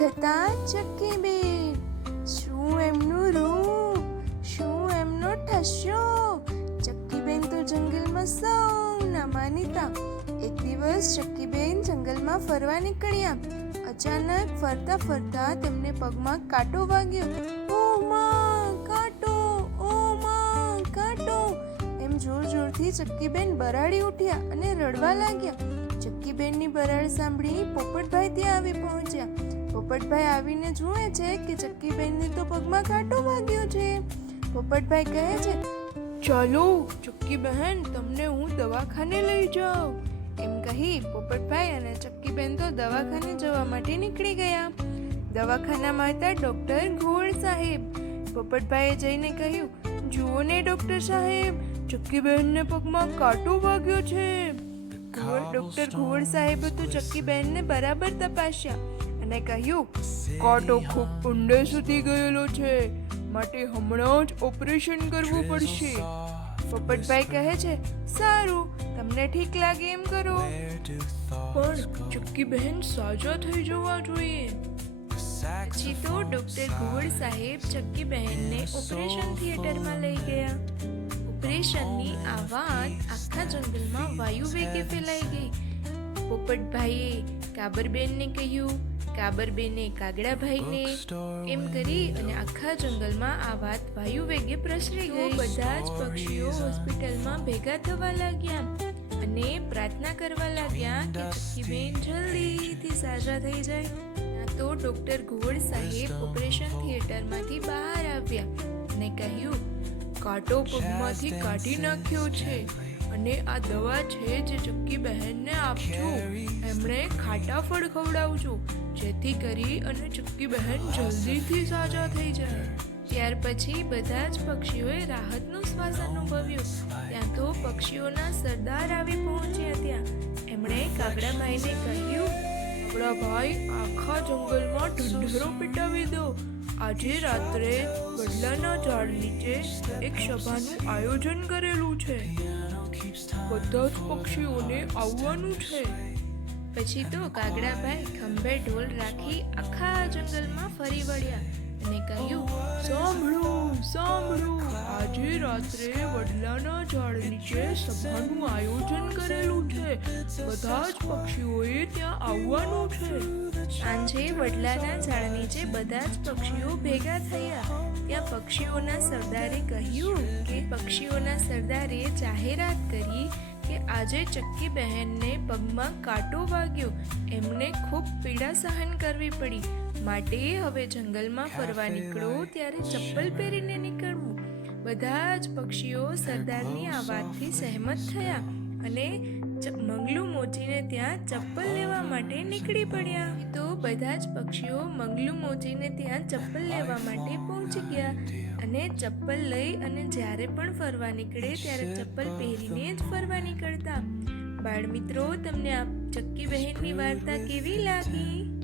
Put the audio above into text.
હતા ચક્કી બેન. શું એમનું રૂપ શું એમનો ઠસ્યો ચક્કીબેન તો જંગલમાં સૌના માનીતા. એક દિવસ ચક્કીબેન જંગલમાં ફરવા નીકળ્યા. અચાનક ફરતા ફરતા તેમને પગમાં કાંટો વાગ્યો. ઓ માં, કાંટો! ઓ માં, કાંટો! એમ જોર જોરથી ચક્કીબેન બરાડી ઉઠ્યા અને રડવા લાગ્યા. ચક્કીબેનની બરાડ સાંભળી પોપટભાઈ ત્યાં આવી પહોંચ્યા. પોપટભાઈ આવીને જુએ છે કે ચક્કીબેનને તો પગમાં કાંટો વાગ્યો છે. પોપટભાઈ કહે છે, ચાલો ચક્કી બહેન તમને હું દવાખાને લઈ જાઉં. એમ કહી પોપટભાઈ અને ચક્કીબેન તો દવાખાને જવા માટે નીકળી ગયા. દવાખાનામાં હતા ડોક્ટર ઘોડ સાહેબ. પોપટભાઈએ જઈને કહ્યું, જુઓ ને ડોક્ટર સાહેબ, ચક્કીબહેનને પગમાં કાંટો વાગ્યો છે. ડોક્ટર ઘોડ સાહેબ તો ચક્કીબહેનને બરાબર તપાસ્યા. અને કહ્યું, કાંટો ખૂબ ઊંડે સુધી ગયેલો છે. માટે હમણાં જ ઓપરેશન કરવું પડશે. પોપટભાઈ કહે છે, સારું, તમને ઠીક લાગે એમ કરો. પણ ચક્કી બહેન સાજા થઈ જવા જોઈએ. પછી તો ડોક્ટર ઘોડ સાહેબ ચક્કી બહેનને ઓપરેશન થિયેટરમાં લઈ ગયા. ઓપરેશનની આ વાત આખા જંગલમાં વાયુ વેગે ફેલાઈ ગઈ. પોપટભાઈએ કાબરબેનને કહ્યું કાબરબેને કાગડાભાઈને એમ કરી અને આખા જંગલમાં આ વાત વાયુ વેગે પ્રસરી ગઈ. બધા જ પક્ષીઓ હોસ્પિટલમાં ભેગા થવા લાગ્યા અને પ્રાર્થના કરવા લાગ્યા કે ચક્કીબેન જલ્દીથી સાજા થઈ જાય. તો ડોક્ટર ઘોડ સાહેબ ઓપરેશન થિયેટરમાંથી બહાર આવ્યા અને કહ્યું કાંટો પગમાંથી કાઢી નાખ્યો છે. અને આ દવા છે જે ચક્કી બહેનને આપજો. એમણે ખાટા ફળ ખવડાવજો, જેથી કરી અને ચક્કી બહેન જલ્દીથી સાજા થઈ જાય. ત્યાર પછી બધા જ પક્ષીઓએ રાહતનો શ્વાસ અનુભવ્યો. ત્યાં તો પક્ષીઓના સરદાર આવી પહોંચ્યા ત્યાં. એમણે કાગડાભાઈને કહ્યું કાગડાભાઈ આખા જંગલમાં ઢંઢરો પીટાવી દો. આજે રાત્રે બદલાના ઝાડ નીચે એક સભાનું આયોજન કરેલું છે. બધા જ પક્ષીઓને આવવાનું છે. પછી તો કાગડાભાઈ ખંભે ઢોલ રાખી આખા જંગલમાં ફરી વળ્યા અને કહ્યું, સાંભળો સાંભળો. આજે રાત્રે વડલાના ઝાડ નીચે સભાનું આયોજન કરેલું છે. બધા જ પક્ષીઓએ ત્યાં આવવાનું છે. સાંજે વડલાના ઝાડ નીચે બધા જ પક્ષીઓ ભેગા થયા. ત્યાં પક્ષીઓના સરદારે કહ્યું કે પક્ષીઓના સરદારે જાહેરાત કરી કે આજે ચક્કી બહેનને પગમાં કાંટો વાગ્યો. એમને ખૂબ પીડા સહન કરવી પડી. માટે હવે જંગલમાં ફરવા નીકળો ત્યારે ચપ્પલ પહેરીને નીકળવું. બધા જ પક્ષીઓ સરદારની આ વાતથી સહેમત થયા અને મંગલું મોચીને ત્યાં ચપ્પલ લેવા માટે નીકળી પડ્યા. તો બધા જ પક્ષીઓ મંગલું મોચીને ત્યાં ચપ્પલ લેવા માટે પહોંચી ગયા. અને ચપ્પલ લઈ અને જ્યારે પણ ફરવા નીકળે ત્યારે ચપ્પલ પહેરીને જ ફરવા નીકળતા. બાળ મિત્રો તમને આ ચક્કી બહેનની વાર્તા કેવી લાગી?